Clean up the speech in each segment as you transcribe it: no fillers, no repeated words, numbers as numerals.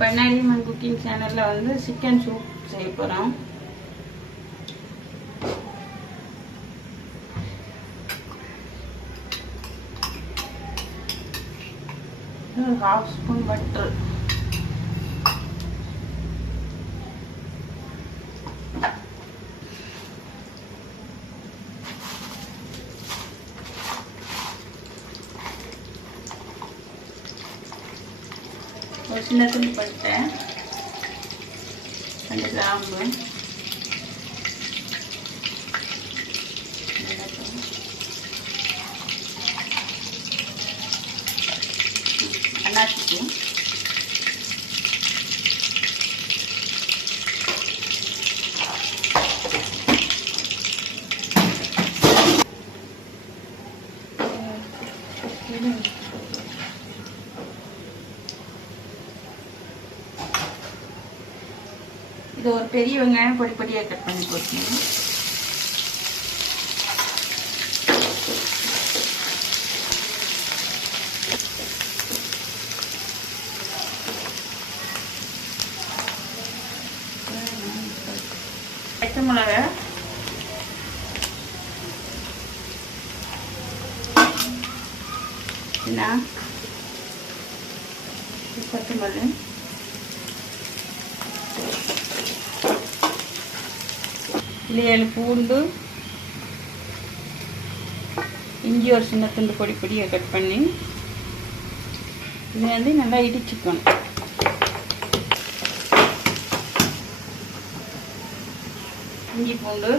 பண்ணாடியம்மன் cooking சேனலில் வந்து chicken soup செய்ய போகிறோம். ½ ஸ்பூன் பட்டர், ஒரு சின்ன துணி பட்டை, 2 கிராம்பு, அன்னாசிப்பூ, இது ஒரு பெரிய வெங்காயம் பொடி பொடியாக கட் பண்ணி போட்டுக்கணும். பச்சை மிளகா, கொத்தமல்லி, இல்லை 7 பூண்டு, இஞ்சி ஒரு சின்ன துண்டு பொடி பொடியாக கட் பண்ணி இது வந்து நல்லா இடிச்சுக்கணும். இஞ்சி பூண்டு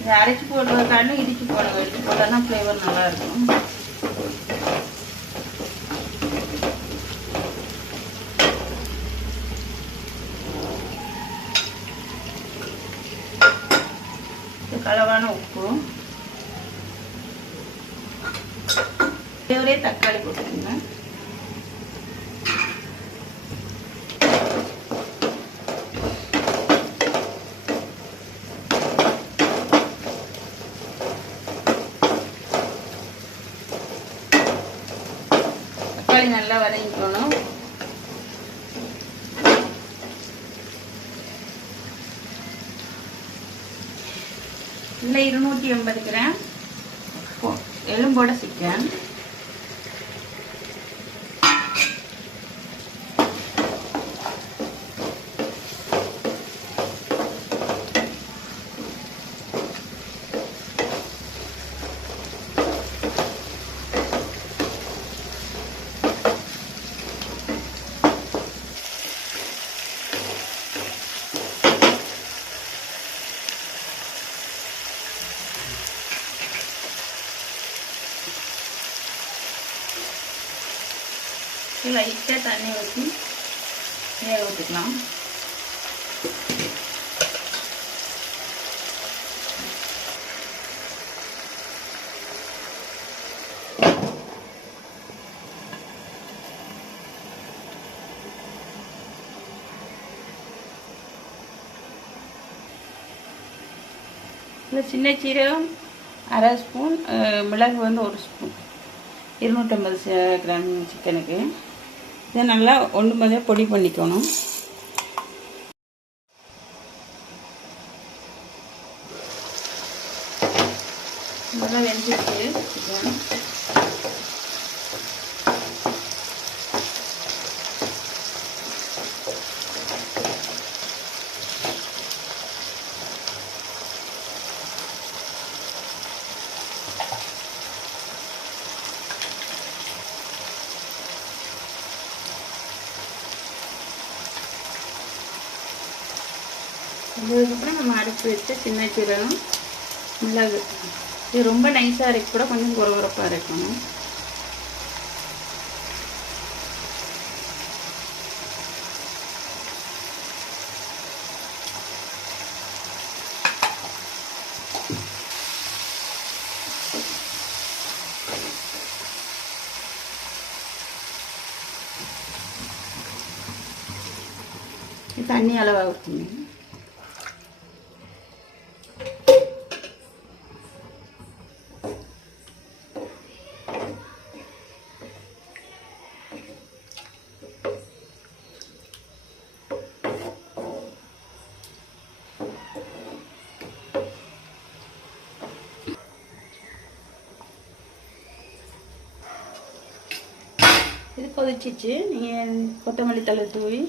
இதை அரைச்சி போடுறதுக்கான இடிச்சு போடுவோம். இடிச்சு போட்டோன்னா ஃப்ளேவர் நல்லாயிருக்கும். அளவான உப்பு, ஒரே தக்காளி போட்டுக்கோங்க. தக்காளி நல்லா வதங்கிக்கணும். இல்லை 280 கிராம் எலும்போட சிக்கன், லைட்டாக தண்ணி ஊற்றி வேக ஊற்றிக்கலாம். இல்லை சின்ன சீரகம் 1/2 ஸ்பூன், மிளகு வந்து 1 ஸ்பூன், 250 கிராம் சிக்கனுக்கு. இதை நல்லா ஒன்று மாதிரியாக பொடி பண்ணிக்கணும். நல்லா வெந்துச்சு சிக்கன். அதுக்கப்புறம் நம்ம அரைச்சி வச்சு சின்ன சீரகம், மிளகு, இது ரொம்ப நைஸாக அரைக்க கூட கொஞ்சம் குறகுறப்பாக அரைக்கணும். தண்ணி அளவாக ஊற்றணும். இது கொதிச்சிச்சு. நீங்கள் கொத்தமல்லி தழை தூவி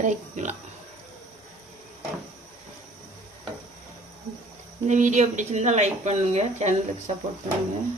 இறக்கிக்கலாம். இந்த வீடியோ பிடிச்சிருந்தால் லைக் பண்ணுங்கள், சேனலுக்கு சப்போர்ட் பண்ணுங்கள்.